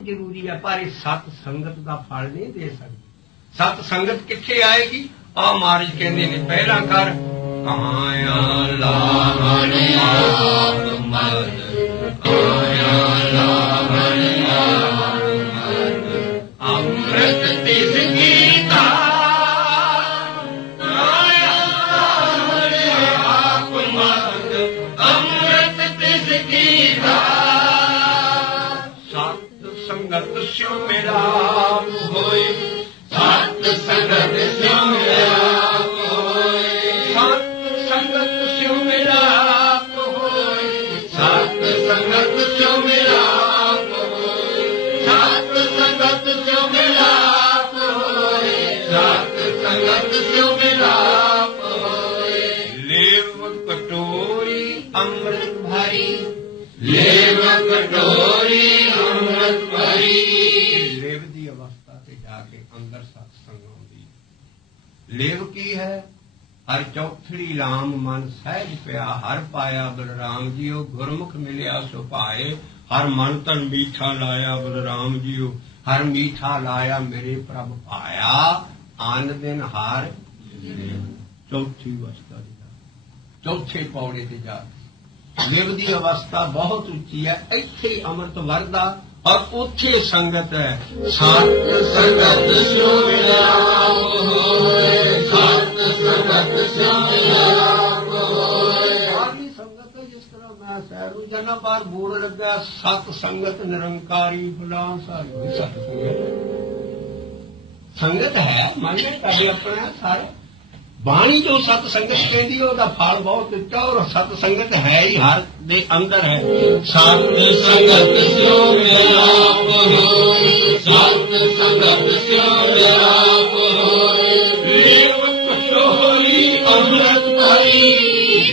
ਜ਼ਰੂਰੀ ਹੈ, ਪਰ ਇਹ ਸਤ ਸੰਗਤ ਦਾ ਫਲ ਨਹੀਂ ਦੇ ਸਕਦੀ। ਸਤ ਸੰਗਤ ਕਿੱਥੇ ਆਏਗੀ? ਆ ਮਹਾਰਾਜ ਕਹਿੰਦੇ ਨੇ ਪਹਿਲਾਂ ਕਰ ਕਾਇਆ ਲਾਵਣ ਆਪ ਮਦ, ਕਾਇਆ ਲਾਵਣ ਆਪ ਮਦ, ਅੰਮ੍ਰਿਤ ਤਿਸ ਗੀਤਾ, ਕਾਇਆ ਲਾਵਣ ਆਪ ਮਦ, ਅੰਮ੍ਰਿਤ ਤਿਸ ਗੀਤਾ। ਸਤ ਸੰਗਤ ਸਿਉ ਮਿਲਾਪ ਹੋਏ, ਸਤ ਸੰਗਤ ਸਿਉ ਮਿਲਾਪ ਹੋਏ, ਸਤ ਸੰਗਤ ਸਿਉ ਮਿਲਾਪ ਹੋਏ, ਸਤ ਸੰਗਤ ਸਿਉ ਮਿਲਾਪ ਹੋਏ, ਸਤ ਸੰਗਤ ਸਿਉ ਮਿਲਾਪ ਹੋਏ, ਸਤ ਸੰਗਤ ਸਿਉ ਮਿਲਾਪ ਹੋਏ। ਲੇਵ ਕਟੋਰੀ ਅੰਮ੍ਰਿਤ ਭਰੀ, ਲੇਵ ਕਟੋਰੀ ਅੰਮ੍ਰਿਤ ਭਰੀ। ਲੇਵ ਦੀ ਅਵਸਥਾ ਤੇ ਜਾ ਕੇ ਅੰਦਰ ਸਤਸੰਗ ਆਉਂਦੀ। ਲੇਵ ਕੀ ਹੈ? ਹਰ ਚੌਥੜੀ ਲਾਮ ਮਨ ਸਹਿਜ ਪਿਆ, ਹਰ ਪਾਇਆ ਬਲਰਾਮ ਜੀਓ, ਗੁਰਮੁਖ ਮਿਲਿਆ ਸੋ ਭਾਏ, ਹਰ ਮਨ ਤਨ ਮੀਠਾ ਲਾਇਆ ਬਲਰਾਮ ਜੀਓ, ਹਰ ਮੀਠਾ ਲਾਇਆ ਮੇਰੇ ਪ੍ਰਭ ਪਾਇਆ, ਆਨ ਦਿਨ ਹਾਰ। ਚੌਥੀ ਅਵਸਥਾ ਦੀ ਚੌਥੇ ਪੌੜੇ ਤੇ ਜਾ ਲਿਵ ਦੀ ਅਵਸਥਾ ਬਹੁਤ ਉੱਚੀ ਹੈ। ਇੱਥੇ ਅੰਮ੍ਰਿਤ ਵਰਦਾ ਔਰ ਉੱਥੇ ਸੰਗਤ ਹੈ। ਸਤ ਸੰਗਤ ਸਿਉ ਮਿਲਾਪ ਹੋਏ, ਸਤ ਸੰਗਤ ਸਿਉ ਮਿਲਾਪ ਹੋਏ। ਆਹੀ ਸੰਗਤ ਹੈ ਜਿਸ ਤਰ੍ਹਾਂ ਮੈਂ ਸਹਿਰੂ ਜਾਨਾ ਬਾਹਰ ਬੋਰਡ ਲੱਗਾ ਸਤ ਸੰਗਤ ਨਿਰੰਕਾਰੀ ਫਲਾਂ ਸਾਰੀ। ਸਤ ਸੰਗਤ ਹੈ, ਮੰਨ ਲੈ ਤੁਹਾਡੇ ਆਪਣਾ ਸਾਰੇ ਬਾਣੀ ਜੋ ਸਤ ਸੰਗਤ ਕਹਿੰਦੀ ਉਹਦਾ ਫਲ ਬਹੁਤ ਉੱਚਾ, ਔਰ ਸਤ ਸੰਗਤ ਹੈ ਹੀ ਹਰ ਦੇ ਅੰਦਰ ਹੈ। ਸਤ ਸੰਗਤ ਸਿਉ ਮਿਲਾਪ ਹੋਏ, ਸਤ ਸੰਗਤ ਸਿਉ ਮਿਲਾਪ ਹੋਏ। ਲੇਵ ਕਟੋਰੀ ਅੰਮ੍ਰਿਤ ਭਰੀ,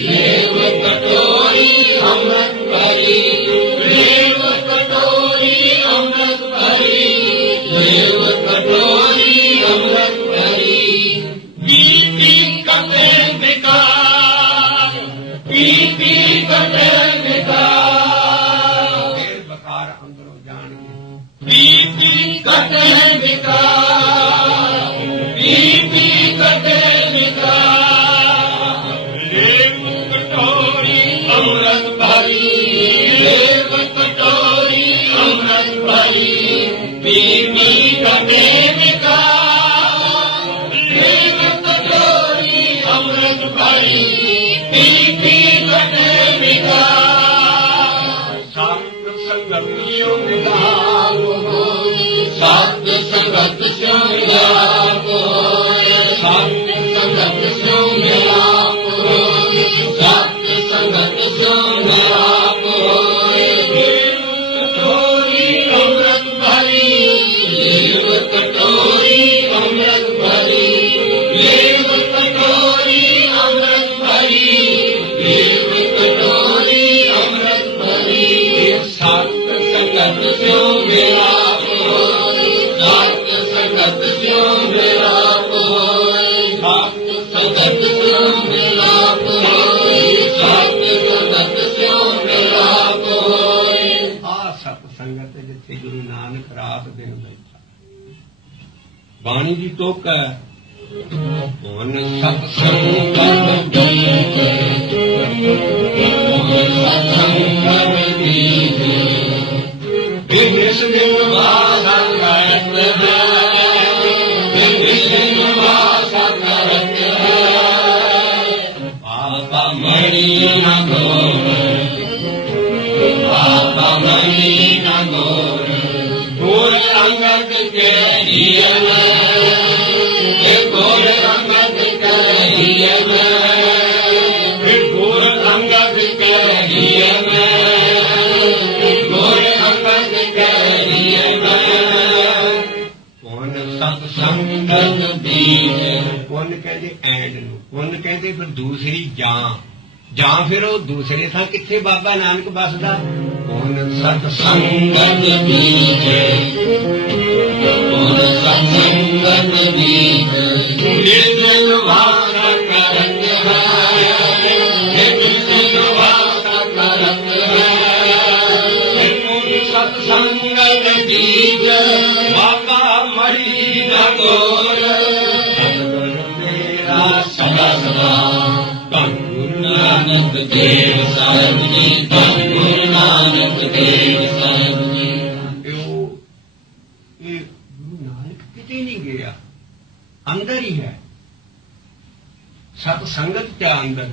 ਲੇਵ ਕਟੋਰੀ ਅੰਮ੍ਰਿਤ ਭਰੀ, ਲੇਵ ਕਟੋਰੀ ਅੰਮ੍ਰਿਤ ਭਰੀ, ਲੇਵ ਕਟੋਰੀ ਅੰਮ੍ਰਿਤ ਭਰੀ। ਪੀ ਕਟੇ ਵਿਕਾਰ, ਪੀ ਕਟੇ ਵਿਕਾਰ, ਫੇਰ ਬਕਾਰ ਅੰਦਰੋਂ ਜਾਣਗੇ। ਪੀ ਕਟੇ ਵਿਕਾਰ, ਪੀ ਕਟੇ ਵਿਕਾਰ। ਲੇਵ ਕਟੋਰੀ ਅੰਮ੍ਰਿਤ ਭਰੀ, ਲੇਵ ਕਟੋਰੀ ਅੰਮ੍ਰਿਤ ਭਰੀ। ਪੀ ਕਟੇ ਵਿਕਾਰ, ਅੰਮ੍ਰਿਤ ਭਰੀ, ਪੀ ਕਟੇ ਵਿਕਾਰ। ਸਤ ਸੰਗਤ ਸਿਉ ਮਿਲਾਪ ਹੋਏ, ਸਤ ਸੰਗਤ ਸਿਉ ਮਿਲਾਪ ਹੋਏ, ਸਤ ਸੰਗਤ ਸਿਉ ਮਿਲਾਪ ਹੋਏ, ਸਤ ਸੰਗਤ ਸਿਉ ਮਿਲਾਪ ਹੋਏ। ਕਟੋਰੀ ਅੰਮ੍ਰਿਤ ਭਰੀ, ਲੇਵ ਕਟੋਰੀ ਅੰਮ੍ਰਿਤ ਭਰੀ, ਲੇਵ ਕਟੋਰੀ ਅੰਮ੍ਰਿਤ ਭਰੀ, ਲੇਵ ਕਟੋਰੀ ਅੰਮ੍ਰਿਤ ਭਰੀ। ਸਤ ਸੰਗਤ ਸਿਉ ਮਿਲਾਪ ਹੋਏ, ਸਤ ਸੰਗਤ ਸਿਉ ਮਿਲਾਪ ਹੋਏ, ਸਤ ਸੰਗਤ ਸਿਉ ਮਿਲਾਪ ਹੋਏ, ਸਤ ਸੰਗਤ ਸਿਉ ਮਿਲਾਪ ਹੋਏ। ਆ ਸਤ ਸੰਗਤ ਜਿੱਥੇ ਗੁਰੂ ਨਾਨਕ ਰਾਤ ਦਿਨ ਬੈਠਾ, ਬਾਣੀ ਦੀ ਟੋਕ ਹੈ। ਮਨ ਸਤ ਸੰਗਤ ਦੀਜੈ, ਮਨ ਸਤ ਸੰਗਤ ਦੀਜੈ, ਬਿਨਿਸ ਨਿਵਾਸਾ ਕਰਤ ਹੈ, ਬਿਨਿਸ ਨਿਵਾਸਾ ਕਰਤ ਹੈ। ਆਪਾ ਮਣੀ ਨ ਗੋਰ, ਆਪਾ ਮਣੀ ਨ ਗੋਰ, ਗੋਰ ਅੰਗਦ ਕੇ ਜੀਵਨ, ਗੋਰ ਅੰਗਦ ਕਹੀਐ ਮੈਂ, ਗੋਰ ਅੰਗਦ ਕਹੀਐ ਮੈਂ, ਗੋਰ ਅੰਗਦ ਕਹੀਐ ਮੈਂ। ਪੁੰਨ ਸਤ ਸੰਗਤ ਦੀਜੈ, ਪੁੰਨ ਕਹਿੰਦੇ ਐਂਡ ਨੂੰ, ਪੁੰਨ ਕਹਿੰਦੇ ਫਿਰ ਦੂਸਰੀ ਜਾਂ ਫਿਰ ਉਹ ਦੂਸਰੇ ਥਾਂ ਕਿੱਥੇ ਬਾਬਾ ਨਾਨਕ ਬਸਦਾ। ਪੁੰਨ ਸਤ ਸੰਗਤ ਦੀਜੈ, ਪੁੰਨ ਸਤ ਸੰਗਤ ਦੀਜੈ, ਨਿਜ ਨਿਵਾਸਾ ਕਰਤ ਹੈ, ਨਿਜ ਨਿਵਾਸਾ ਕਰਤ ਹੈ। ਪੁੰਨ ਸਤ ਸੰਗਤ ਦੀਜੈ, बीज बाबा मरी न गोल सतगुर मेरा सदा सदा धन गुरु नानक देव साहिब जी धन गुरु नानक देव साहिब जी। ये गुरु नानक किते नहीं गया, अंदर ही है। सत संगत क्या अंदर,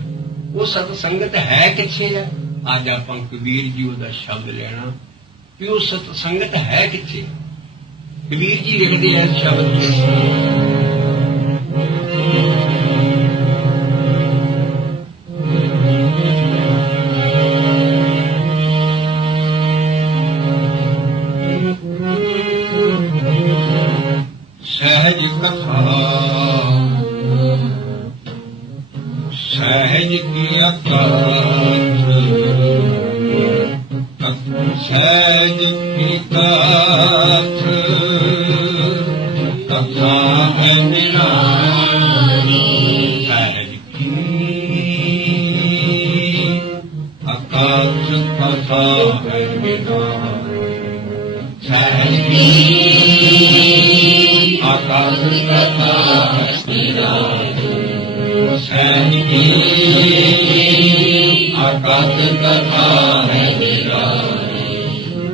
वो सत संगत है किथे है। आज आप कबीर जी का शब्द लेना कि वो सत संगत है किथे। कबीर जी लिखते हैं शब्द सहज कथा सहज की अकाथ सहज की गाथ कथा है निराली सहज की अकाथ कथा है निराली सहज की अकाथ कथा है निराली सहज की अकाथ कथा है निराली।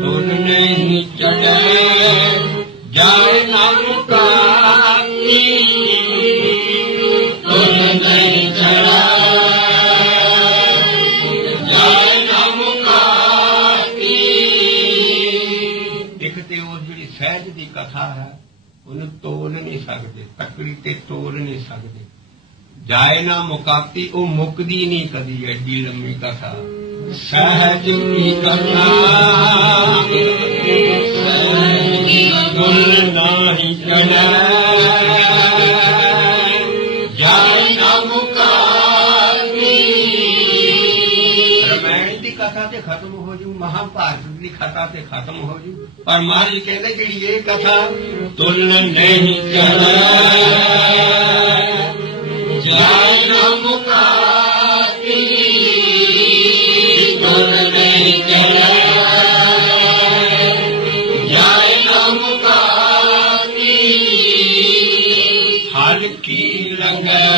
तुम नहीं चढ़े जाए नाम का तुम नहीं चढ़ा जाए नाम का। देखते हो जी सहज की कथा है उन्हें तोल नहीं सकते, तकड़ी ते तोल नहीं सकते। जाए ना मुकाती वो मुकदी नहीं कदी एडी लंबी कथा। सहज की कथा सहज की गुल नाही चढ़े जाए ना मुकाती। रामायण की कथा ते खत्म हो जू, महाभारत की कथा ते खत्म हो जू, पर महाराज कहते कि ये कथा तुल नहीं चढ़े जाए ना मुकाती तुल नहीं चढ़े जाए ना मुकाती। हर की लगे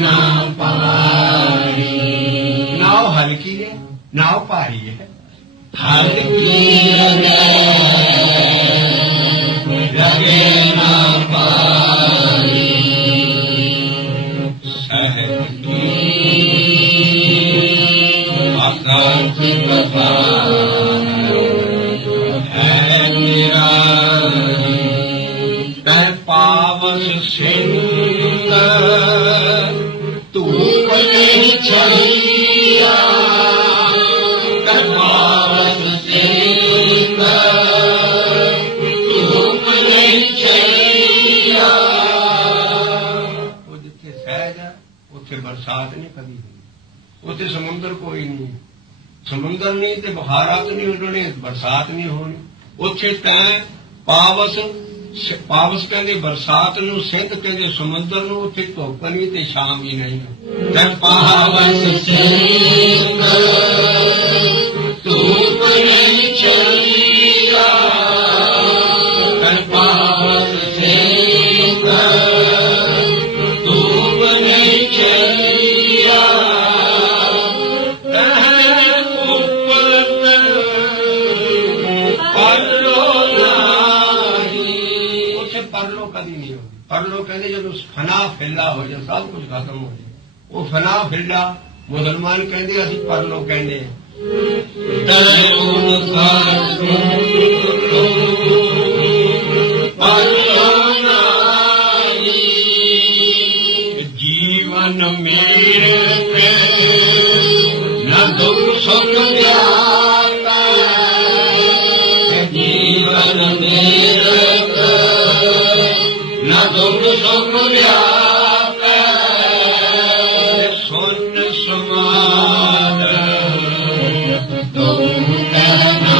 ना पारी। नाव हल्की है, नाव भारी है। हर की लगे ना पारी सहज की अकाथ कथा है निराली। तै पावस सिंह तूप नहीं छड़िया तै पावस सिंह तूप नहीं छड़िया। वो जिथे सहज है उथे बरसात नहीं कभी हुई, उथे समुंदर कोई नहीं, समुंदर नहीं तो बहारात नहीं होने, बरसात नहीं होनी। उथे तैं पावस पावस कहते बरसात नूं, सिंध कहते समुंदर नूं, उथे धुप नहीं ते शाम ही नहीं। तैं पावस सिंध धूप नहीं चलिया तैं पावस सिंध धूप नहीं चलिया। परलो कभी नहीं होगी। परलो कहते जब फना फिल्ला हो जाए, सब कुछ खत्म हो जाए, वो फना फिल्ला मुसलमान कहते असि परलो कहते हैं। जीवन मेरे न दुख सुख जाता, जीवन मेरे न दुख सुख जाता। सुन समाद तुम कहना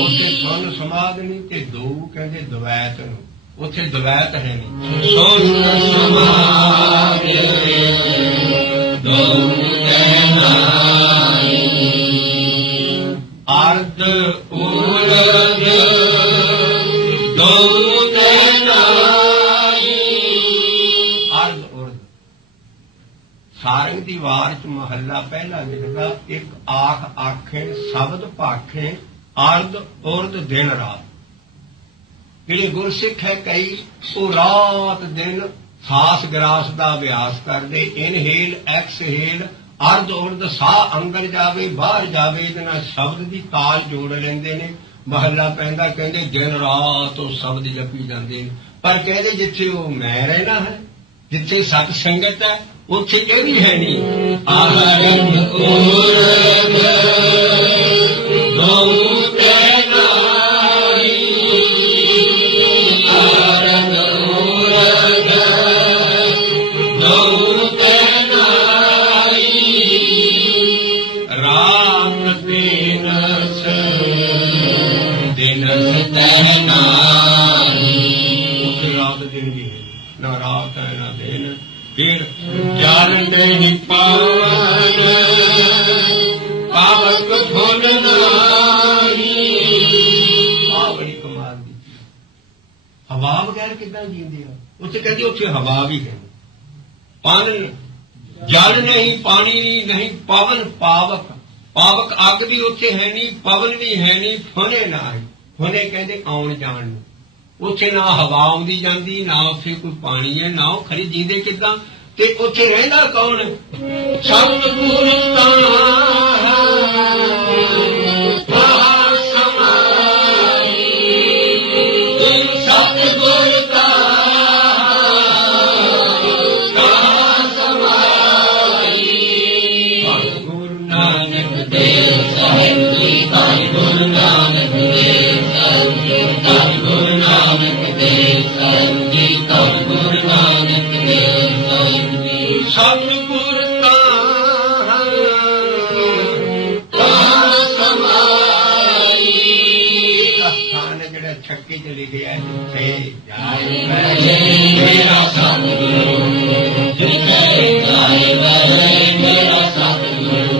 उसे सुन समाद नहीं ते दो कहते द्वैत नूं, उथे द्वैत है नहीं। सुन समाद तुम कहना अर्ध उर्ध दो नाई। अर्ध उर्ध सारंग दी वार च महला पहला लिखदा, एक आख आखे शब्द भाखे अर्ध उर्ध दिन रात। ਜਿਹੜੇ ਗੁਰਸਿੱਖ ਹੈ ਕਈ ਉਹ ਰਾਤ ਦਿਨ ਸਾਸ ਗਰਾਸ ਦਾ ਅਭਿਆਸ ਕਰਦੇ, ਇਨਹੇਲ ਐਕਸਹੇਲ, ਅਰਧ ਉਰਧ ਸਾਹ ਅੰਦਰ ਜਾਵੇ ਬਾਹਰ ਜਾਵੇ, ਇਹਦੇ ਨਾਲ ਸ਼ਬਦ ਦੀ ਤਾਲ ਜੋੜ ਲੈਂਦੇ ਨੇ। ਮਹੱਲਾ ਪੈਂਦਾ ਕਹਿੰਦੇ ਦਿਨ ਰਾਤ ਉਹ ਸ਼ਬਦ ਜਪੀ ਜਾਂਦੇ ਨੇ। ਪਰ ਕਹਿੰਦੇ ਜਿੱਥੇ ਉਹ ਮੈਂ ਰਹਿਣਾ ਹੈ, ਜਿੱਥੇ ਸਤ ਸੰਗਤ ਹੈ, ਉੱਥੇ ਇਹ ਵੀ ਹੈ ਨਹੀਂ। ਆਰੰਭ ਉਰਧ ਦੋ ना रात है ना दिन। फिर जल नहीं पावन पावक फुल नाई। आ बड़ी कमाल दी हवा बगैर किदां जींदे आ। उत्थे कहंदी उत्थे हवा भी है, पानी जल नहीं पानी नहीं, पवन पावक पावक अग भी उत्थे है नहीं, पवन भी है नहीं, फुने ना है। फुने कहंदे आउण जाण नूं। ਉੱਥੇ ਨਾ ਹਵਾ ਆਉਂਦੀ ਜਾਂਦੀ, ਨਾ ਉੱਥੇ ਕੋਈ ਪਾਣੀ ਹੈ, ਨਾ ਉਹ ਖਰੀ ਜੀਂਦੇ ਕਿੱਦਾਂ, ਤੇ ਉੱਥੇ ਰਹਿੰਦਾ ਕੌਣ? ਸਤਿਗੁਰ ਤਾਂ ਸਮਾਈ, ਸਤਿਗੁਰ ਤਾਂ ਸਮਾਈ। ਗੁਰੂ ਨਾਨਕ ਦੇਵ ਸਾਹਿਬ ਜੀ, ਗੁਰੂ ਨਾਨਕ ਦੇਵ ਸਾਹਿਬ ਜੀ, ਗੁਰੂ ਨਾਨਕ ਦੇਵ ਸਾਹਿਬ ਜੀ, ਗੁਰੂ ਨਾਨਕ ਦੇਵ ਸਾਹਿਬ ਜੀ। ਸਤਿਗੁਰ ਤਾਂ ਸਮਾਈ। ਸਥਾਨ ਜਿਹੜਾ ਛੱਕੇ ਚ ਲਿਖਿਆ ਜਿੱਥੇ ਜਾਏ ਮੇਰਾ ਸਤਿਗੁਰੂ, ਜਿੱਥੇ ਜਾਏ ਮੇਰਾ ਸਤਿਗੁਰੂ।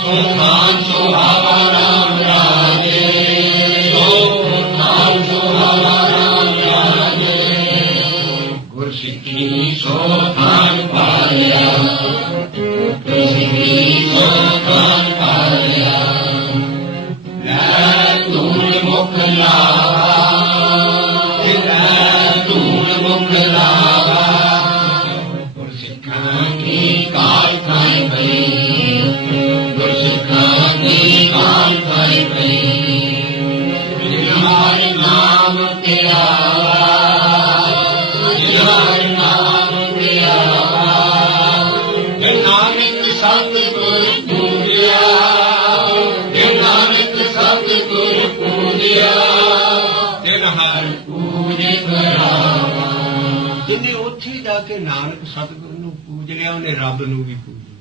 ਸੁਖਾਨ ਸੁਹਾਵਾ ਰਾਮ ਰਾਜੇ, ਗੁਰਸਿੱਖੀ ਸੋ ਖਾਨ ਪਾਲਿਆ, ਗੁਰਸਿੱਖੀ ਸੋ ਖਾਨ ਪਾਲਿਆ। ਲੈ ਧੂੜ ਮੁਖ ਲਾਵਾ, ਲੈ ਧੂੜ ਮੁਖ ਲਾਵਾ। ਗੁਰਸਿੱਖਾਂ ਕੀ ਕਾਲ ਖਾਈ ਪਈ, ਗੁਰਸਿੱਖਾਂ ਕੀ ਕਾਲ ਖਾਈ ਪਈ। ਹਰਿ ਨਾਮ ਤੇਰਾ, ਹਰਿ ਨਾਮ ਤੇਰਾ। ਨਾਨਕ ਸਤਿਗੁਰ ਪੂਜਿਆ, ਨਾਨਕ ਸਤਿਗੁਰ ਪੂਜਿਆ। ਤਿਨ ਹਰਿ ਪੂਜ ਕਰਾਵਾ। ਜਿਹਨੇ ਉੱਥੇ ਜਾ ਕੇ ਨਾਨਕ ਸਤਿਗੁਰ ਨੂੰ ਪੂਜ ਲਿਆ, ਉਹਨੇ ਰੱਬ ਨੂੰ ਵੀ ਪੂਜਿਆ।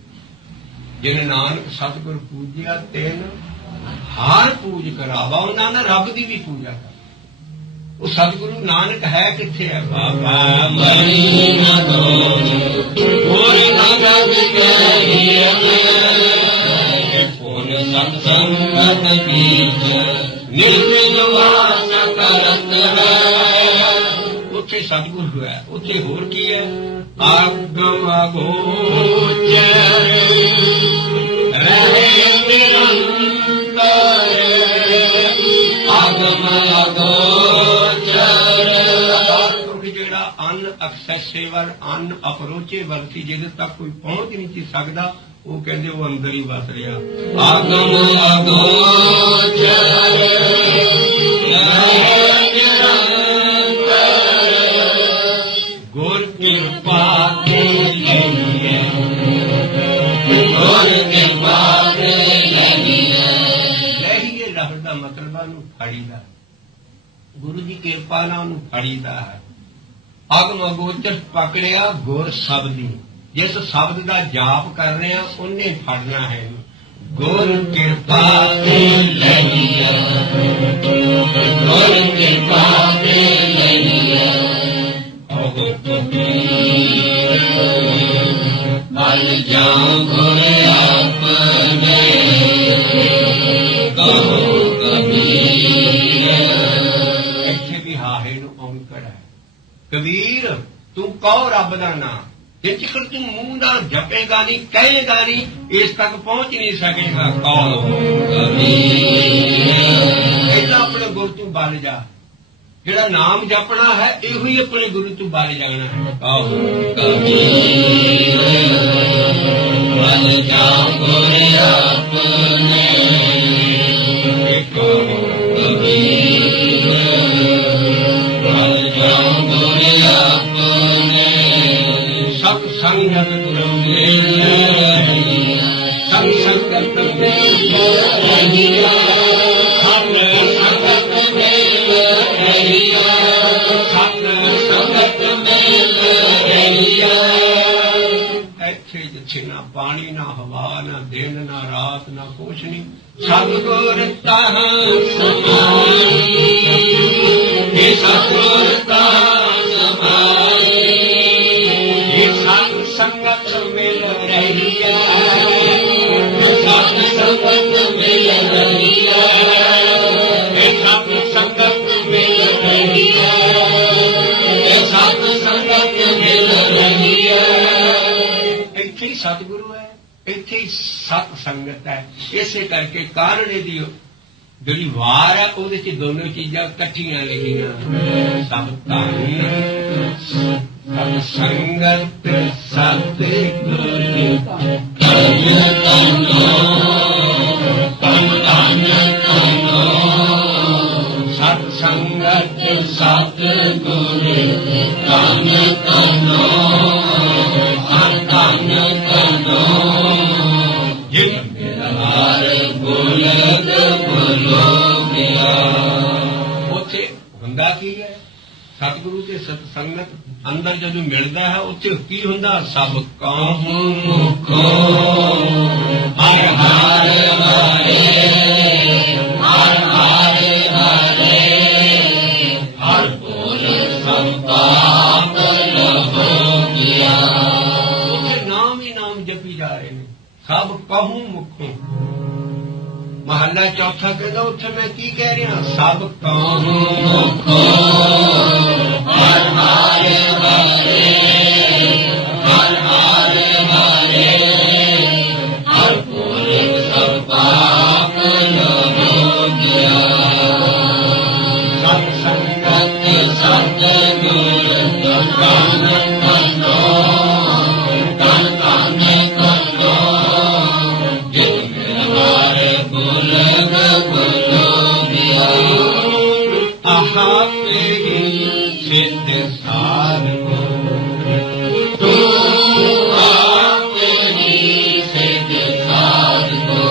ਜਿਹਨੇ ਨਾਨਕ ਸਤਿਗੁਰ ਪੂਜਿਆ, ਤਿਨ ਹਰ ਪੂਜ ਕਰਾਵਾ। ਉਹਨਾਂ ਨੇ ਰੱਬ ਦੀ ਵੀ ਪੂਜਾ ਕਰ। ਉਹ ਸਤਿਗੁਰੂ ਨਾਨਕ ਹੈ ਕਿੱਥੇ ਹੈ? ਬਾਬਾ ਮਰੀ ਨਾ ਦੋ ਹੋਰ ਨਾ ਜਗ ਕਹਿ ਪੁਨ ਸਤ ਸੰਗਤ ਬੀਜ ਨਿਰਵਾਸ ਕਰਤ ਹੈ। ਉੱਥੇ ਸਤਿਗੁਰ ਹੋਇਆ, ਉੱਥੇ ਹੋਰ ਕੀ ਹੈ? ਆਗਮ ਅਗੋਚਰ ਰਹੇ ਨਿਰੰਤਰ, ਆਗਮ ਅਗੋਚਰ। ਜਿਹੜਾ ਅਨਐਕਸੈਸਿਬਲ ਅਨਅਪਰੋਚੇਬਲ ਸੀ, ਜਿਹਦੇ ਤੱਕ ਕੋਈ ਪਹੁੰਚ ਨਹੀਂ ਸੀ ਸਕਦਾ, ਉਹ ਕਹਿੰਦੇ ਉਹ ਅੰਦਰ ਹੀ ਵਸ ਰਿਹਾ। ਆਗਮ ਅਗੋਚਰ ਗੁਰ ਕਿਰਪਾ ਕੇ ਲਈਏ, ਗੁਰ ਕਿਰਪਾ ਕੇ ਲਈਏ। ਲਈਏ ਲਫ਼ਜ਼ ਦਾ ਮਤਲਬ ਉਹਨੂੰ ਫੜੀਦਾ, ਗੁਰੂ ਦੀ ਕਿਰਪਾ ਨਾਲ ਉਹਨੂੰ ਫੜੀਦਾ ਹੈ। ਅਗਮ ਅਗੋਚਰ ਪਕੜਿਆ ਗੁਰ ਸ਼ਬਦੀ, ਜਿਸ ਸ਼ਬਦ ਦਾ ਜਾਪ ਕਰ ਰਹੇ ਆ ਉਹਨੇ ਫੜਨਾ ਹੈ। ਗੁਰ ਕਿਰਪਾ ਤੇ ਲਈਏ, ਗੁਰ ਕਿਰਪਾ ਤੇ ਲਈਏ। ਬਲ ਜਾਉ ਗੁਰ ਆਪਣੇ ਇੱਥੇ ਵੀ ਹਾਹੇ ਨੂੰ ਔਂਕੜ ਹੈ। ਕਬੀਰ ਤੂੰ ਕਹੋ ਰੱਬ ਦਾ ਨਾਮ, ਜੇ ਚਿਕਰ ਤੂੰ ਮੂੰਹ ਨਾਲ ਜਪੇਗਾ ਨਹੀਂ, ਕਹੇਗਾ ਨਹੀਂ, ਇਸ ਤੱਕ ਪਹੁੰਚ ਨਹੀਂ ਸਕੇਗਾ। ਕਹੋ ਪਹਿਲਾਂ ਆਪਣੇ ਗੁਰੂ ਤੂੰ ਬਲ ਜਾ। ਜਿਹੜਾ ਨਾਮ ਜਪਣਾ ਹੈ ਇਹੋ ਹੀ ਆਪਣੇ ਗੁਰੂ ਤੂੰ ਬਲ ਜਾਣਾ ਹੈ। ਕਹੋ ਕਬੀਰ ਬਲ ਜਾਓ ਗੁਰ ਆਪਣੇ, ਕਹੋ ਕਬੀਰ ਬਲ ਜਾਓ ਗੁਰ ਆਪਣੇ। ਸਤ ਸੰਗਤ ਗੁਰੂ ਮਿਲੇ, ਸਤ ਸੰਗਤ ਮਿਲੇ ਰਹੀਆ, ਸਤ ਸੰਗਤ ਮਿਲੇ ਰਹੀਆ, ਸਤ ਸੰਗਤ ਮਿਲੇ ਰਹੀਆ। ਇੱਥੇ ਜਿੱਥੇ ਨਾ ਪਾਣੀ, ਨਾ ਹਵਾ, ਨਾ ਦਿਨ, ਨਾ ਰਾਤ, ਨਾ ਕੁਛ ਨਹੀਂ, ਸਤਿਗੁਰ ਤਹਾਂ ਸਮਾਈ, ਇਹ ਸਤਿਗੁਰ ਤਹਾਂ ਸਮਾਈ। ਸਤ ਸੰਗਤ ਮਿਲ ਰਹੀ ਹੈ, ਸਤ ਸੰਗਤ ਮਿਲ ਰਹੀ ਹੈ, ਸਤ ਸੰਗਤ ਮਿਲ ਰਹੀ ਹੈ, ਸਤ ਸੰਗਤ ਮਿਲ ਰਹੀ ਹੈ। ਇੱਥੇ ਹੀ ਸਤਿਗੁਰੂ ਹੈ, ਇੱਥੇ ਹੀ ਸਤ ਸੰਗਤ ਹੈ। ਇਸੇ ਕਰਕੇ ਕਾਰਨ ਇਹਦੀ ਜਿਹੜੀ ਵਾਰ ਹੈ ਉਹਦੇ ਚ ਦੋਨੋਂ ਚੀਜ਼ਾਂ ਇਕੱਠੀਆਂ ਲਿਖੀਆਂ। ਸਭ ਧਨ ਸਤ ਸੰਗਤ ਸਤਿਗੁਰ ਧਨ ਧਨੋ, ਧਨ ਧਨ ਧਨੋ। ਸਤ ਸੰਗਤ ਸਤਿਗੁਰ ਧਨ ਧਨੋ, ਧਨ ਧਨ ਧਨੋ। ਜਿਨ ਮਿਲਾਰ ਬੁਲਦ ਬੁਲੋ ਗਿਆ। ਉੱਥੇ ਹੁੰਦਾ ਕੀ ਹੈ? ਸਤਿਗੁਰੂ ਤੇ ਸਤ ਸੰਗਤ ਅੰਦਰ ਜਦੋਂ ਮਿਲਦਾ ਹੈ ਉੱਥੇ ਕੀ ਹੁੰਦਾ? ਸਭ ਕਾਹੂ ਮੁਖੋ ਹਰ ਹਰ ਹਰੇ, ਹਰ ਹਰ ਹਰੇ, ਹਰ ਬੋਲ ਸਭ ਪਾਪ ਲਹੋ ਗਿਆ। ਉੱਥੇ ਨਾਮ ਹੀ ਨਾਮ ਜਪੀ ਜਾ ਰਹੇ ਨੇ। ਸਭ ਕਾਹੂ ਮੁਖੋ। ਮਹੱਲਾ ਚੌਥਾ ਕਹਿੰਦਾ ਉੱਥੇ ਮੈਂ ਕੀ ਕਹਿ ਰਿਹਾ? ਸਭ ਕਾਹੂ ਮੁਖੋ ਹਰ ਹਰ ਹਰੇ, ਹਰ ਹਰ ਹਰੇ, ਹਰ ਬੋਲ ਸਭ ਪਾਪ ਲਹੋ ਗਿਆ। ਸਤ ਸੰਗਤ ਸਤਿਗੁਰ ਧਨ ਧਨੋ, ਧਨ ਧਨ ਧਨੋ। ਜਿਤ ਮਿਲਾਰ ਬੁਲਦ ਬੁਲੋ ਗਿਆ। ਆਹਾ ਤੇਰੀ ਸਿੱਧ ਸਾਧ ਕੋ, ਤੂੰ ਆਪਣੀ ਸਿੱਧ ਸਾਧ ਕੋ।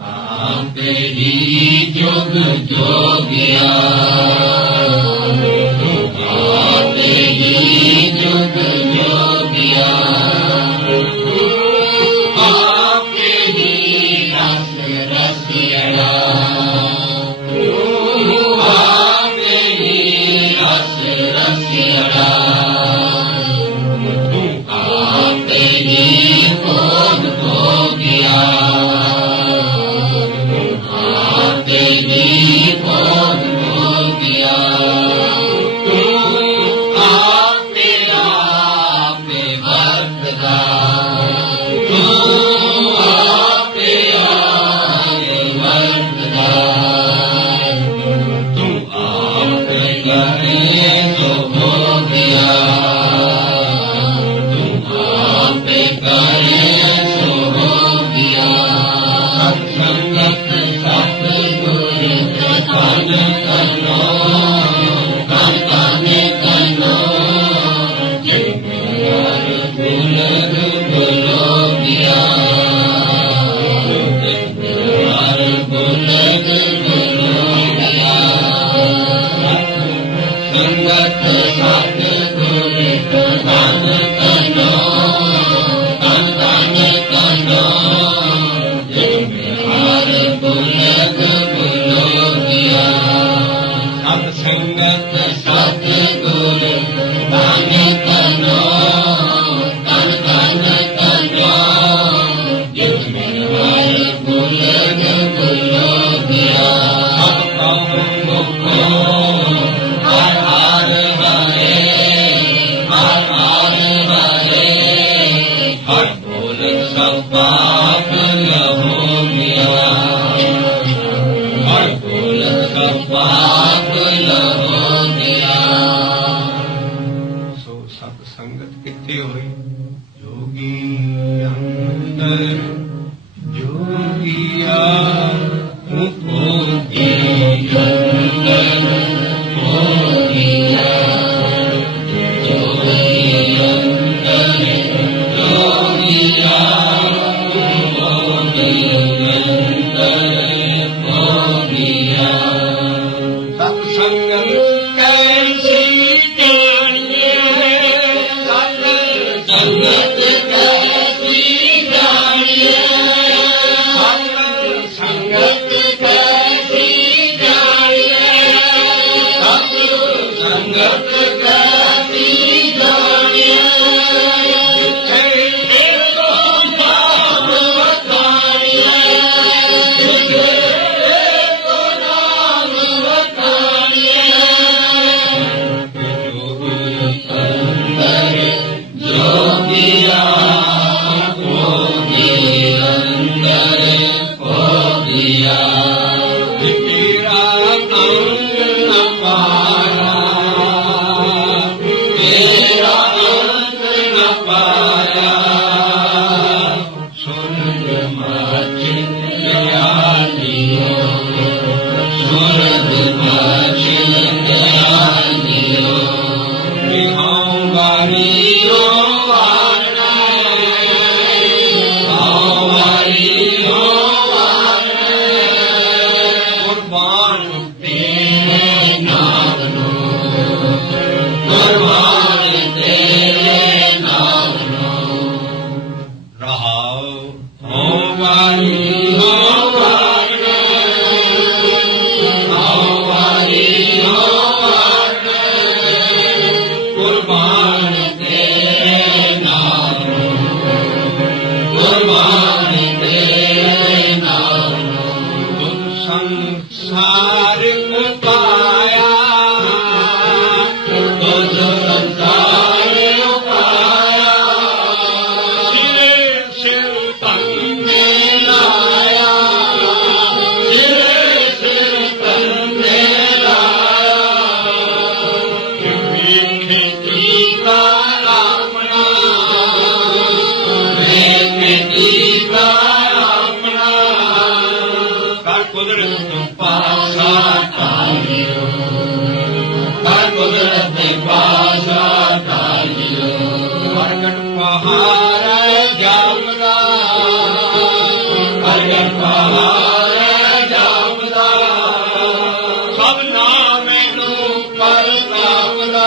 ਆਪਣੀ ਜੁਗ ਜੋਗਿਆ, ਤੂੰ ਆਪਣੀ ਜੁਗ ਜੋਗਿਆ। ਆਪਣੀ ਰਸ ਰਸਿਆ, ਤੂੰ ਆਪਣੀ ਰਸ ਰਸਿਆ। ਤੂੰ ਆਪਣੀ ਭੋਗ ਭੋਗਿਆ, ਤੂੰ ਆਪਣੀ ਭੋਗ ਭੋਗਿਆ। ਤੂੰ ਆਪੇ ਆਪੇ ਵਰਤਦਾ, ਤੂੰ ਆਪੇ ਆਪੇ ਵਰਤਦਾ। ਤੂੰ ਆਪੇ ਕਰੇ ਸੋ ਹੋ ਗਿਆ, ਤੂੰ ਆਪੇ ਕਰੇ ਸੋ ਹੋ ਗਿਆ। ਸਤ ਸੰਗਤ ਸਤਿਗੁਰ ਧਨ ਧਨੋ, ਧਨ ਧਨ ਧਨੋ। ਜਿਨ ਮਿਲਾਰ ਬੁਲਦ ਬੁਲੋ ਗਿਆ, ਜਿਨ ਮਿਲਾਰ ਬੁਲਦ ਬੁਲੋ ਗਿਆ। ਸੰਗਤ ਸਤਿਗੁਰ ਧਨ ਧਨੋ, ਧਨ ਧਨ ਧਨੋ। ਜਿਨ ਮਿਲਾਰ ਬੁਲਦ ਬੁਲੋ ਗਿਆ। ਸਤ ਸੰਗਤ ਸਤਿਗੁਰ ਧਨ ਧਨੋ, ਧਨ ਧਨ ਧਨੋ। ਜਿਨ ਮਿਲਾਰ ਬੁਲਦ दयालियो सुरद Machil दयालियो बिहाऊ Wario Varna Wario Varna कुर्बान तेरे नाम नो कुर्बान तेरे नाम नो रहाओ हो वारी हो वारना हो वारी हो वारना कुर्बान तेरे नाम कुर्बान तेरे नाम तुम संसार को पाया तो संसार को पाया सिर तन में लाया सिर तन में लाया मीठे टीका अपना मीठे टीका अपना कर कुदरत पासा डालियो कर कुदरत पासा डालियो प्रगट पहाड़ जामदा प्रगट पहाड़ जामदा सब नामे नु परतापदा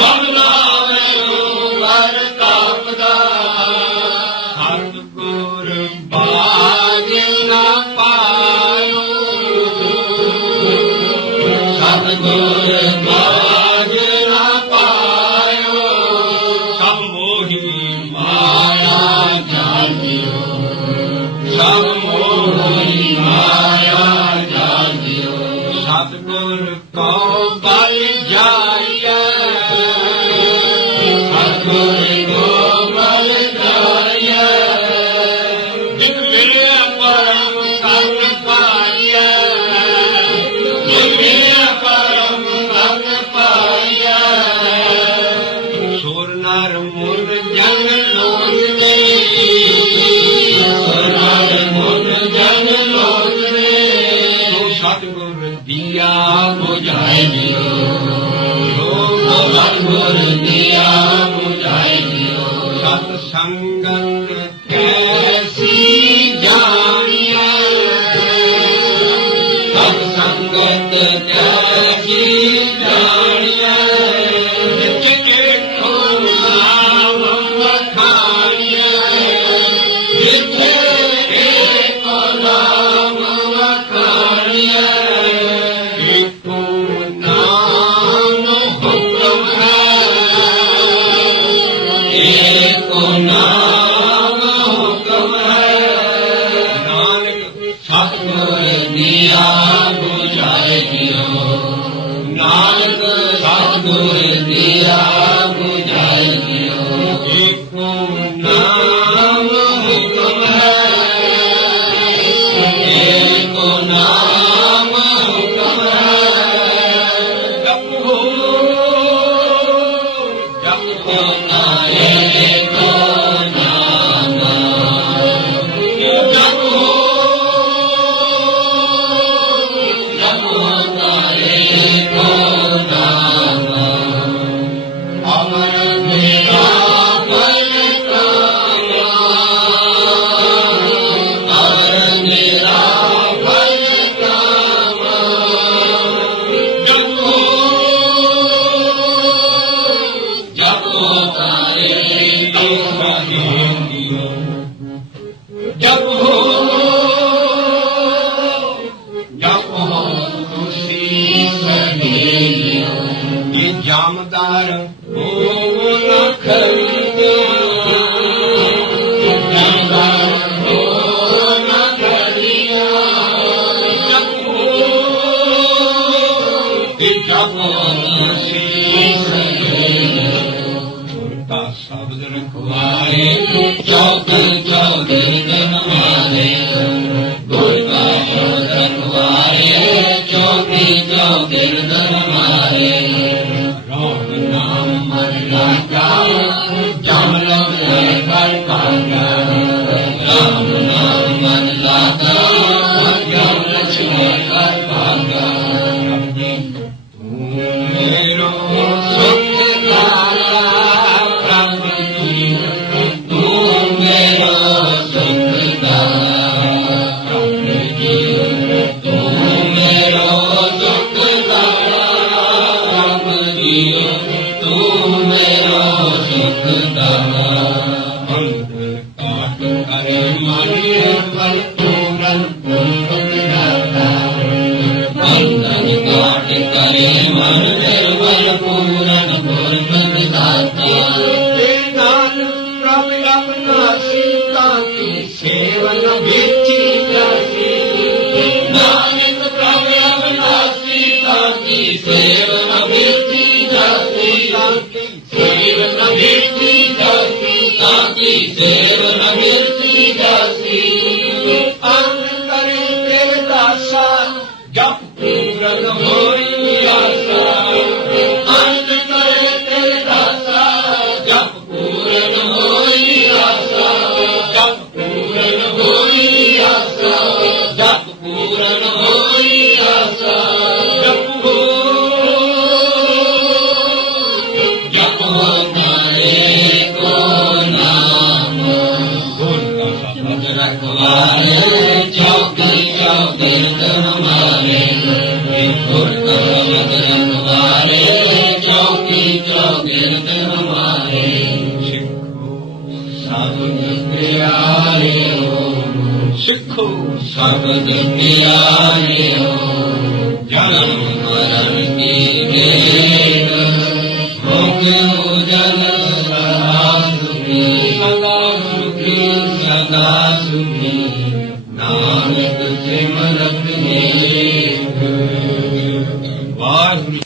सब नामे नु परतापदा सतगुर बाज ना पायो सतगुर बाज ना पायो सब मोही माया जानियो सब मोही माया जानियो सतगुर को बल जाइए सतगुर को बल जाइए जिनमें परम सत पाइए जिनमें परम सत पाइए सुर नर मुन जन लोक दे सुर नर मुन जन लोक दे तो सतगुर दिया बुझाए दियो तो सतगुर दिया बुझाए दियो सत संगत कैसी जानिए सत संगत कैसी जानिए जिसके को नाम वखानिए जिसके को नाम वखानिए एको नाम हुक्म है एको नाम हुक्म है नानक सतगुर दिया बुझाए दियो नानक सतगुर दिया बुझाए दियो एको नाम हुक्म है एको नाम हुक्म है जपो जपो ना एको नाम जपो जपो ना एको नाम अमर मेरा बल काया अमर मेरा बल काया जपो जपो तारे तो दियो जपो जपो तुसी सहेलियो ये जामदार हो न खरीदो जामदार हो न खरीदो जपो जपो तुसी सहेलियो उनका शब्द रखवाए चौदह चौदह दिन वाले उनका शब्द रखवाए चौदह चौदह दिन वाले राम नाम मन लागा जम लग कर पाया राम नाम मन ਵਿੱਚੀ ਜਾਸੀ ਨਾਨਕ ਪ੍ਰਭ ਅਵਿਨਾਸੀ ਤਾਕੀ ਸੇਵਨ ਵਿੱਚੀ ਜਾਸੀ ਸੇਵਨ ਵਿੱਚੀ ਜਾਸੀ ਤਾਕੀ ਸੇਵਨ ਵਿੱਚੀ ਜਾਸੀ ਅੰਨ ਕਰੇ ਪ੍ਰੇਮ ਦਾਸਾ ਜਪ ਪੂਰਨ ਹੋਈ ਆਸਾ ਅੰਨ ਕਰੇ ਤੇਰੇ ਦਾਸਾ ਜਪ ਪੂਰਨ ਹੋਈ ਆਸਾ ਜਪ ਪੂਰਨ ਹੋਈ ਆਸਾ ਜਪ ਪੂਰਨ ਹੋਈ ਆਸਾ ਜਪ ਹੋ ਨਾਰੇ ਕੋ ਨਾਮ ਗੁਣ ਕਾ ਸ਼ਬਦ ਰਖਵਾਲੇ ਚੌਕੀ ਚੌਕੀ ਰਤਨ ਮਾਰੇ ਗੁਣ ਕਾ ਸ਼ਬਦ ਰਖਵਾਲੇ ਚੌਕੀ ਚੌਕੀ ਰਤਨ ਮਾਰੇ ਸ਼ਬਦ ਪਿਆਰਿਓ ਸਿੱਖੋ ਸ਼ਬਦ ਪਿਆਰਿਓ ਜਨਮ ਮਰਨ ਕੀ ਗੇਟ ਹੋਕੇ ਉਜਲ ਸਦਾ ਸੁਖੀ ਸਦਾ ਸੁਖੀ ਨਾਨਕ ਸਿਮਰਤ ਨੇਕ ਵਾਹਿਗੁਰੂ।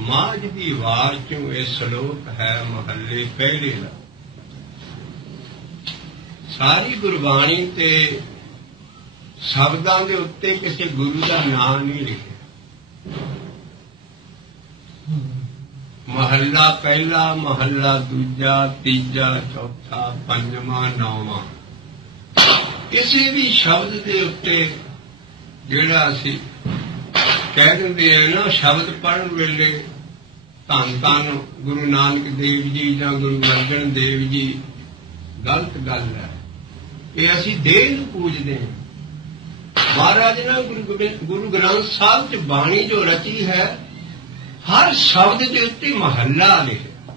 ਮਾਝ ਦੀ ਵਾਰ ਚੋਂ ਇਹ ਸ਼ਲੋਕ ਹੈ ਮਹੱਲੇ ਪਹਿਲੇ ਦਾ। ਸਾਰੀ ਗੁਰਬਾਣੀ ਤੇ ਸ਼ਬਦਾਂ ਦੇ ਉੱਤੇ ਕਿਸੇ ਗੁਰੂ ਦਾ ਨਾਮ ਨਹੀਂ ਲਿਖਿਆ। ਮਹੱਲਾ ਪਹਿਲਾ, ਮਹੱਲਾ ਦੂਜਾ, ਤੀਜਾ, ਚੌਥਾ, ਪੰਜਵਾਂ, ਨੌਵਾਂ, ਕਿਸੇ ਵੀ ਸ਼ਬਦ ਦੇ ਉੱਤੇ ਜਿਹੜਾ ਅਸੀਂ ਕਹਿ ਦਿੰਦੇ ਆ ਨਾ, ਸ਼ਬਦ ਪੜ੍ਹਨ ਵੇਲੇ ਧੰਨ ਧੰਨ ਗੁਰੂ ਨਾਨਕ ਦੇਵ ਜੀ ਜਾਂ ਗੁਰੂ ਅਰਜਨ ਦੇਵ ਜੀ, ਗਲਤ ਗੱਲ ਹੈ। ਇਹ ਅਸੀਂ ਦੇਹ ਨੂੰ ਪੂਜਦੇ ਹਾਂ। ਮਹਾਰਾਜ ਨੇ ਗੁਰੂ ਗ੍ਰੰਥ ਸਾਹਿਬ 'ਚ ਬਾਣੀ ਜੋ ਰਚੀ ਹੈ, ਹਰ ਸ਼ਬਦ ਦੇ ਉੱਤੇ ਮਹੱਲਾ ਲਿਖਿਆ।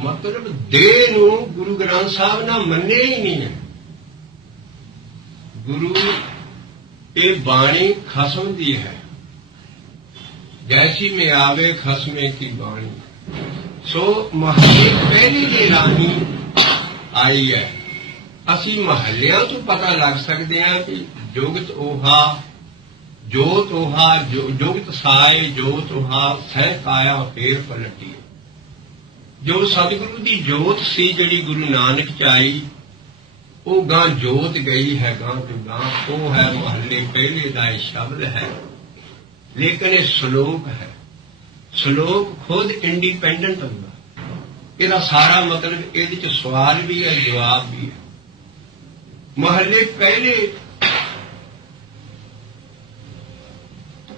ਮਤਲਬ ਦੇਹ ਨੂੰ ਗੁਰੂ ਗ੍ਰੰਥ ਸਾਹਿਬ ਨਾਲ ਮੰਨਿਆ ਹੀ ਨਹੀਂ ਹੈ। ਗੁਰੂ ਇਹ ਬਾਣੀ ਖਸਮ ਦੀ ਹੈ, ਜੈਸੀ ਮੈਂ ਆਵੇ ਖਸਮੇ ਕੀ ਬਾਣੀ। ਸੋ ਮਹੱਲੇ ਪਹਿਲੀ ਦੇ ਰਾਹੀਂ ਆਈ ਹੈ। ਅਸੀਂ ਮਹੱਲਿਆਂ ਤੋਂ ਪਤਾ ਲੱਗ ਸਕਦੇ ਹਾਂ ਕਿ ਜੁਗਤ ਓਹਾ, ਜੋਤ ਓਹਾ, ਜੁਗਤ ਸਾਏ, ਜੋਤ ਓਹਾ, ਸਹਿ ਕਾਇਆ ਫੇਰ ਪਲਟੀ। ਜੋ ਸਤਿਗੁਰੂ ਦੀ ਜੋਤ ਸੀ ਜਿਹੜੀ ਗੁਰੂ ਨਾਨਕ ਚ ਆਈ, ਉਹ ਗਾਂ ਜੋਤ ਗਈ ਹੈ, ਗਾਂ ਤੋਂ ਗਾਂ। ਉਹ ਹੈ ਮਹੱਲੇ ਪਹਿਲੇ ਦਾ ਇਹ ਸ਼ਬਦ ਹੈ, ਲੇਕਿਨ ਇਹ ਸ਼ਲੋਕ ਹੈ। ਸ਼ਲੋਕ ਖੁਦ ਇੰਡੀਪੈਂਡੈਂਟ ਹੁੰਦਾ। ਇਹਦਾ ਸਾਰਾ ਮਤਲਬ ਇਹਦੇ ਚ ਸਵਾਲ ਵੀ ਹੈ, ਜਵਾਬ ਵੀ ਹੈ। ਮਹੱਲੇ ਪਹਿਲੇ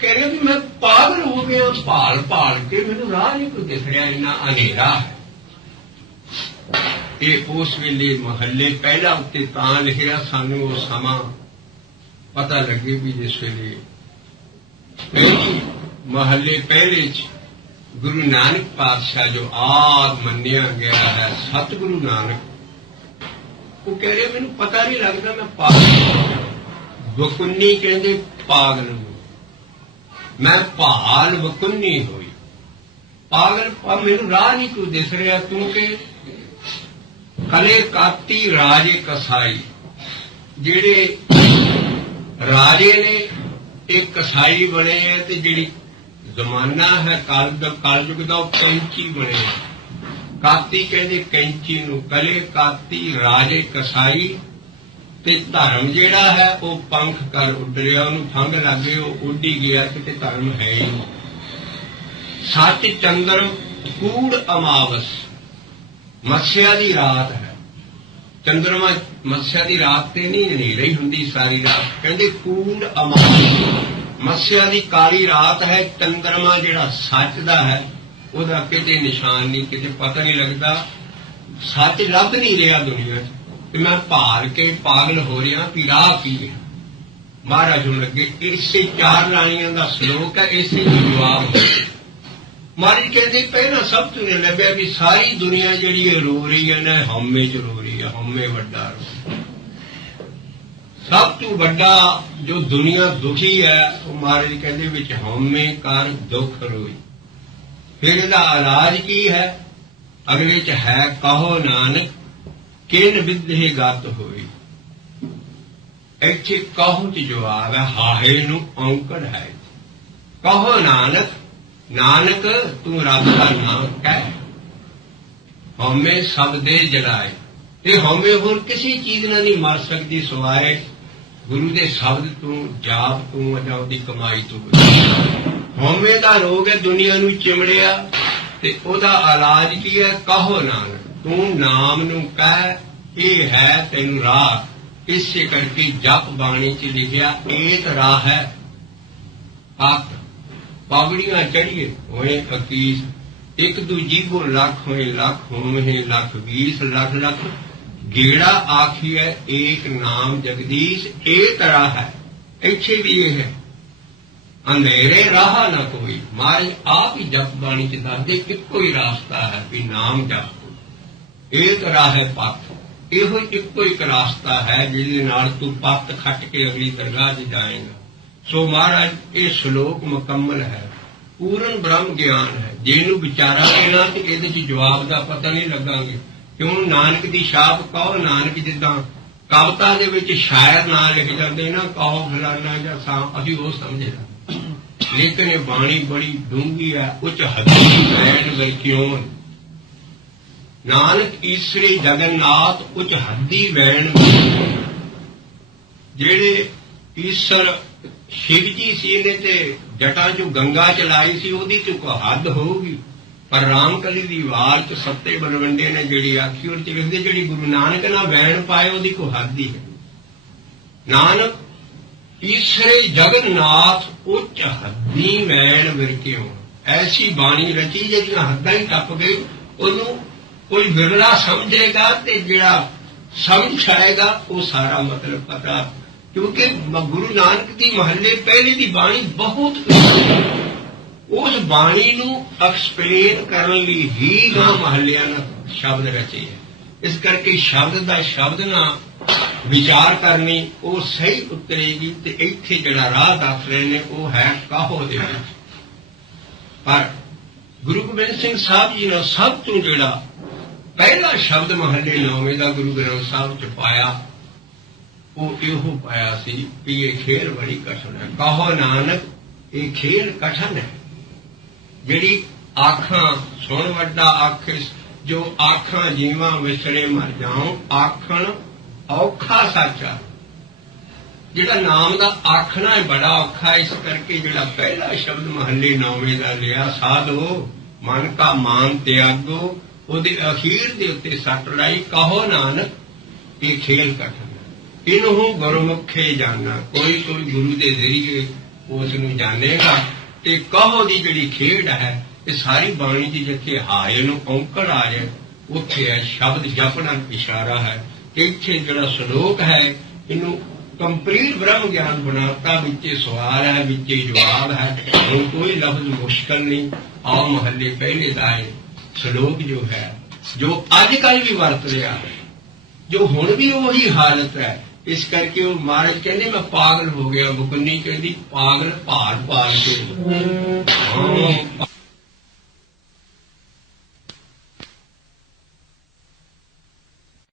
ਕਹਿ ਰਿਹਾ ਵੀ ਮੈਂ ਪਾਗਲ ਹੋ ਗਿਆ, ਭਾਲ ਭਾਲ ਕੇ ਮੈਨੂੰ ਰਾਹ ਨਹੀਂ ਕੋਈ ਦਿਖ ਰਿਹਾ, ਇੰਨਾ ਹਨੇਰਾ ਹੈ। ਇਹ ਉਸ ਵੇਲੇ ਮਹੱਲੇ ਪਹਿਲਾ ਉੱਤੇ ਤਾਂ ਲਿਖਿਆ, ਸਾਨੂੰ ਉਹ ਸਮਾਂ ਪਤਾ ਲੱਗੇ ਵੀ ਜਿਸ ਵੇਲੇ ਪਹਿਲੀ ਮਹੱਲੇ ਪਹਿਲੇ 'ਚ ਗੁਰੂ ਨਾਨਕ ਪਾਤਸ਼ਾਹ ਜੋ ਆਦ ਮੰਨਿਆ ਗਿਆ ਹੈ, ਸਤਿਗੁਰੂ ਨਾਨਕ, ਉਹ ਕਹਿ ਰਿਹਾ ਮੈਨੂੰ ਪਤਾ ਨਹੀਂ ਲੱਗਦਾ ਮੈਂ ਪਾਗਲ। ਵਕੁੰਨੀ ਕਹਿੰਦੇ ਪਾਗਲ ਨੂੰ, ਮੈਂ ਭਾਲ ਵਕੁੰਨੀ ਹੋਈ। ਪਾਗਲ ਮੈਨੂੰ ਰਾਹ ਨਹੀਂ ਕੋਈ ਦਿਸ ਰਿਹਾ, ਕਿਉਂਕਿ ਕਲੇ ਕਾਤੀ ਰਾਜੇ ਕਸਾਈ, ਜਿਹੜੇ ਰਾਜੇ ਨੇ ਇਹ ਕਸਾਈ ਬਣੇ ਹੈ ਤੇ ਜਿਹੜੀ ਜ਼ਮਾਨਾ ਹੈ ਕਲਯੁਗ ਦਾ ਉਹ ਕੈਂਚੀ ਬਣੇ ਹੈ। ਕਾਤੀ ਕਹਿੰਦੇ ਕੈਂਚੀ ਨੂੰ, ਕਲੇ ਕਾਤੀ ਰਾਜੇ ਕਸਾਈ, ਤੇ ਧਰਮ ਜਿਹੜਾ ਹੈ ਉਹ ਪੰਖ ਕਰ ਉੱਡ ਰਿਹਾ, ਉਹਨੂੰ ਫੰਗ ਲੱਗੇ, ਉਹ ਉੱਡੀ ਗਿਆ, ਕਿਤੇ ਧਰਮ ਹੈ ਹੀ ਨਹੀਂ। ਸੱਚ ਚੰਦਰ ਕੂੜ ਅਮਾਵਸ, ਮੱਸਿਆ ਦੀ ਰਾਤ ਹੈ। ਚੰਦਰਮਾ ਮੱਸਿਆ ਦੀ ਰਾਤ ਤੇ ਨਹੀਂ ਹਨੇਰੀ ਹੀ ਹੁੰਦੀ ਸਾਰੀ ਰਾਤ, ਕਹਿੰਦੇ ਕੂੜ ਅਮਾਵਸ, ਮੱਸਿਆ ਦੀ ਕਾਲੀ ਰਾਤ ਹੈ। ਚੰਦਰਮਾ ਜਿਹੜਾ ਸੱਚ ਦਾ ਹੈ ਉਹਦਾ ਕਿਤੇ ਨਿਸ਼ਾਨ ਨਹੀਂ, ਕਿਤੇ ਪਤਾ ਨਹੀਂ ਲੱਗਦਾ, ਸੱਚ ਲੱਭ ਨਹੀਂ ਰਿਹਾ ਦੁਨੀਆ 'ਚ, ਤੇ ਮੈਂ ਭਾਲ ਕੇ ਪਾਗਲ ਹੋ ਰਿਹਾ ਵੀ ਰਾਹ ਕੀ ਹੈ। ਮਹਾਰਾਜ ਨੂੰ ਲੱਗੇ ਇਸੇ ਚਾਰ ਰਾਣੀਆਂ ਦਾ ਸ਼ਲੋਕ ਹੈ, ਇਸੇ ਨੂੰ ਜਵਾਬ। ਮਹਾਰਾਜ ਕਹਿੰਦੇ ਪਹਿਲਾਂ ਸਭ ਤੋਂ ਲੱਭਿਆ ਵੀ ਸਾਰੀ ਦੁਨੀਆ ਜਿਹੜੀ ਇਹ ਰੋ ਰਹੀ ਹੈ ਨਾ, ਹਉਮੈ 'ਚ ਰੋ ਰਹੀ ਹੈ, ਹਉਮੈ ਵੱਡਾ ਰੋ। ਸਭ ਤੋਂ ਵੱਡਾ ਜੋ ਦੁਨੀਆ ਦੁਖੀ ਹੈ ਉਹ ਮਹਾਰਾਜ ਕਹਿੰਦੇ ਵਿੱਚ ਹਉਮੈ ਕਰ ਦੁੱਖ ਰੋਈ। ਫਿਰ ਇਹਦਾ ਇਲਾਜ ਕੀ ਹੈ? ਅਗਲੇ 'ਚ ਹੈ ਕਹੋ ਨਾਨਕ ਕਿਨ ਵਿਦਿ ਗਤ ਹੋਈ। ਇੱਥੇ ਕਹੋ 'ਚ ਜਵਾਬ ਹੈ, ਹਾਹੇ ਨੂੰ ਔਂਕੜ ਹੈ। ਕਹੋ ਨਾਨਕ, ਨਾਨਕ ਤੂੰ ਰੱਬ ਦਾ ਨਾਮ ਕਹਿ। ਹਉਮੈ ਸਭ ਦੇ ਜਲਾਏ, ਇਹ ਹਉਮੈ ਹੋਰ ਕਿਸੇ ਚੀਜ਼ ਨਾਲ ਨਹੀਂ ਮਰ ਸਕਦੀ ਸਿਵਾਏ ਗੁਰੂ ਦੇ ਸ਼ਬਦ ਤੋਂ, ਜਾਪ ਤੋਂ ਜਾਂ ਉਹਦੀ ਕਮਾਈ ਤੋਂ। ਹਉਮੈ ਦਾ ਰੋਗ ਹੈ, ਦੁਨੀਆ ਨੂੰ ਚਿਮੜਿਆ, ਤੇ ਉਹਦਾ ਇਲਾਜ ਕੀ ਹੈ? ਕਹੋ ਨਾਨਕ, ਤੂੰ ਨਾਮ ਨੂੰ ਕਹਿ, ਇਹ ਹੈ ਤੈਨੂੰ ਰਾਹ। ਇਸੇ ਕਰਕੇ ਜਪ ਬਾਣੀ 'ਚ ਲਿਖਿਆ ਏਕ ਰਾਹ ਹੈ ਹੱਥ, ਪਾਵੜੀਆਂ ਚੜੀਏ ਹੋਏ 21, ਇੱਕ ਦੂਜੀ ਕੋ ਲੱਖ ਹੋਏ ਲੱਖ ਹੋਵੇ ਲੱਖ 20 ਲੱਖ ਲੱਖ, ਗੇੜਾ ਆਖੀ ਹੈ ਏਕ ਨਾਮ ਜਗਦੀਸ਼, ਏਕ ਰਾਹ ਹੈ। ਇੱਥੇ ਵੀ ਇਹ ਹੈ, ਅੰਧੇਰੇ ਰਾਹ ਨਾ ਕੋਈ। ਮਹਾਰਾਜ ਆਪ ਹੀ ਜਪ ਬਾਣੀ 'ਚ ਦੱਸਦੇ ਇੱਕੋ ਹੀ ਰਾਸਤਾ ਹੈ ਵੀ ਨਾਮ ਜਪ, ਏਕ ਰਾਹ ਹੈ ਪੱਥ। ਇਹੋ ਇੱਕੋ ਇੱਕ ਰਾਸਤਾ ਹੈ ਜਿਹਦੇ ਨਾਲ ਤੂੰ ਪੱਤ ਖੱਟ ਕੇ ਅਗਲੀ ਦਰਗਾਹ 'ਚ ਜਾਏਗਾ। ਸੋ ਮਹਾਰਾਜ ਇਹ ਸ਼ਲੋਕ ਮੁਕੰਮਲ ਹੈ, ਪੂਰਨ ਬ੍ਰਹਮ ਗਿਆਨ ਹੈ। ਜੇ ਇਹਨੂੰ ਵਿਚਾਰਾਂਗੇ ਨਾ ਤੇ ਇਹਦੇ 'ਚ ਜਵਾਬ ਦਾ ਪਤਾ ਨਹੀਂ ਲੱਗਾਂਗੇ। ਕਿਉਂ? ਨਾਨਕ ਦੀ ਛਾਪ ਕਹੋ ਨਾਨਕ, ਜਿੱਦਾਂ ਕਵਿਤਾ ਦੇ ਵਿੱਚ ਸ਼ਾਇਰ ਨਾਂ ਲਿਖ ਜਾਂਦੇ ਨਾ, ਕਹੋ ਫਲਾਨਾ ਜਾਂ ਅਸੀਂ ਉਹ ਸਮਝਦੇ, ਲੇਕਿਨ ਇਹ ਬਾਣੀ ਬੜੀ ਡੂੰਘੀ ਹੈ। ਉੱਚ ਹੱਦੀ ਬੈਠ ਗਈ ਕਿਉਂ ਨਾਨਕ ਈਸਰੀ ਜਗਨਨਾਥ ਉੱਚ ਹੱਦੀ ਵੈਣ। ਜਿਹੜੇ ਈਸ਼ਰ ਸ਼ਿਵ ਜੀ ਸੀ, ਇਹਨੇ ਤੇ ਜਟਾਂ 'ਚੋਂ ਗੰਗਾ ਚਲਾਈ ਸੀ, ਉਹਦੀ ਤੇ ਕੋਈ ਹੱਦ ਹੋਊਗੀ। ਪਰ ਰਾਮਕਲੀ ਦੀ ਵਾਰ 'ਚ ਸੱਤੇ ਬਲਵੰਡੇ ਨੇ ਜਿਹੜੀ ਆਖੀ ਉਹ 'ਚ ਲਿਖਦੇ ਜਿਹੜੀ ਗੁਰੂ ਨਾਨਕ ਨਾਲ ਵੈਣ ਪਾਏ ਉਹਦੀ ਕੋਈ ਹੱਦ ਹੀ ਹੈ। ਨਾਨਕ ਈਸਰੇ ਜਗਨਨਾਥ ਉੱਚ ਹੱਦੀ ਵੈਣ ਵਿਰਕਿਓ। ਐਸੀ ਬਾਣੀ ਰਚੀ ਜਿਹੜੀਆਂ ਹੱਦਾਂ ਹੀ ਟੱਪ ਗਈ। ਉਹਨੂੰ ਕੋਈ ਵਿਰਲਾ ਸਮਝੇਗਾ ਤੇ ਜਿਹੜਾ ਸਮਝ ਆਏਗਾ ਉਹ ਸਾਰਾ ਮਤਲਬ ਪਤਾ। ਕਿਉਂਕਿ ਗੁਰੂ ਨਾਨਕ ਦੀ ਮਹੱਲੇ ਪਹਿਲੇ ਦੀ ਬਾਣੀ ਬਹੁਤ, ਉਸ ਬਾਣੀ ਨੂੰ ਐਕਸਪਲੇਨ ਕਰਨ ਲਈ ਹੀ ਗਾਂ ਮਹੱਲਿਆਂ ਨਾਲ ਸ਼ਬਦ ਰਚੇ ਹੈ। ਇਸ ਕਰਕੇ ਸ਼ਬਦ ਦਾ ਸ਼ਬਦ ਨਾਲ ਵਿਚਾਰ ਕਰਨੀ ਉਹ ਸਹੀ ਉਤਰੇਗੀ। ਤੇ ਇੱਥੇ ਜਿਹੜਾ ਰਾਹ ਦੱਸ ਰਹੇ ਨੇ ਉਹ ਹੈ ਕਾਹੋ ਦੇ ਵਿੱਚ। ਪਰ ਗੁਰੂ ਗੋਬਿੰਦ ਸਿੰਘ ਸਾਹਿਬ ਜੀ ਨੇ ਸਭ ਤੋਂ ਜਿਹੜਾ ਪਹਿਲਾ ਸ਼ਬਦ ਮਹੱਲੇ 9ਵੇਂ ਦਾ ਗੁਰੂ ਗ੍ਰੰਥ ਸਾਹਿਬ 'ਚ ਪਾਇਆ ਉਹ ਇਹੋ ਪਾਇਆ ਸੀ ਕਿ ਇਹ ਖੇਲ ਬੜੀ ਕਠਿਨ ਹੈ। ਕਹੋ ਨਾਨਕ ਇਹ ਖੇਲ ਕਠਿਨ ਹੈ। ਜਿਹੜੀ ਆਖਾਂ ਸੁਣ ਵੱਡਾ ਆਖੇ, ਜੋ ਆਖਾਂ ਜੀਵਾਂ ਵਿਸਰੇ ਮਰ ਜਾਉ, ਆਖਣ ਔਖਾ ਸਾਚਾ। ਜਿਹੜਾ ਨਾਮ ਦਾ ਆਖਣਾ ਹੈ ਬੜਾ ਔਖਾ। ਇਸ ਕਰਕੇ ਜਿਹੜਾ ਪਹਿਲਾ ਸ਼ਬਦ ਮਹੱਲੇ 9ਵੇਂ ਦਾ ਲਿਆ, ਸਾਧੋ ਮਨ ਕਾ ਮਾਨ ਤਿਆਗੋ, ਉਹਦੇ ਅਖੀਰ ਦੇ ਉੱਤੇ ਸੱਟ ਲਾਈ, ਕਹੋ ਨਾਨਕ ਇਹ ਖੇਲ ਕਠਿਨ। ਇਹਨੂੰ ਗੁਰਮੁਖੇ ਜਾਣਾ, ਕੋਈ ਕੋਈ ਗੁਰੂ ਦੇ ਜ਼ਰੀਏ ਉਸ ਨੂੰ ਜਾਣੇਗਾ। ਤੇ ਕਹੋ ਦੀ ਜਿਹੜੀ ਖੇਡ ਹੈ ਇਹ ਸਾਰੀ ਬਾਣੀ 'ਚ ਜਿੱਥੇ ਹਾਏ ਨੂੰ ਔਂਕੜ ਆ ਜਾਏ ਉੱਥੇ ਹੈ ਸ਼ਬਦ ਜਪਣਾ ਇਸ਼ਾਰਾ ਹੈ। ਇੱਥੇ ਜਿਹੜਾ ਸ਼ਲੋਕ ਹੈ ਇਹਨੂੰ ਕੰਪਲੀਟ ਬ੍ਰਹਮ ਗਿਆਨ ਬਣਾਤਾ। ਵਿੱਚੇ ਸਵਾਲ ਹੈ, ਵਿੱਚੇ ਜਵਾਬ ਹੈ। ਹੁਣ ਕੋਈ ਲਫ਼ਜ਼ ਮੁਸ਼ਕਲ ਨਹੀਂ। ਆਓ ਮਹੱਲੇ ਪਹਿਲੇ ਦਾ ਹੈ ਸ਼ਲੋਕ ਜੋ ਹੈ, ਜੋ ਅੱਜ ਕੱਲ੍ਹ ਵੀ ਵਰਤ ਰਿਹਾ ਹੈ, ਜੋ ਹੁਣ ਵੀ ਉਹੀ ਹਾਲਤ ਹੈ। ਇਸ ਕਰਕੇ ਉਹ ਮਹਾਰਾਜ ਕਹਿੰਦੇ ਮੈਂ ਪਾਗਲ ਹੋ ਗਿਆ। ਬੁਕਨੀ ਕਹਿੰਦੀ ਪਾਗਲ ਭਾਲ ਭਾਲ ਕੇ।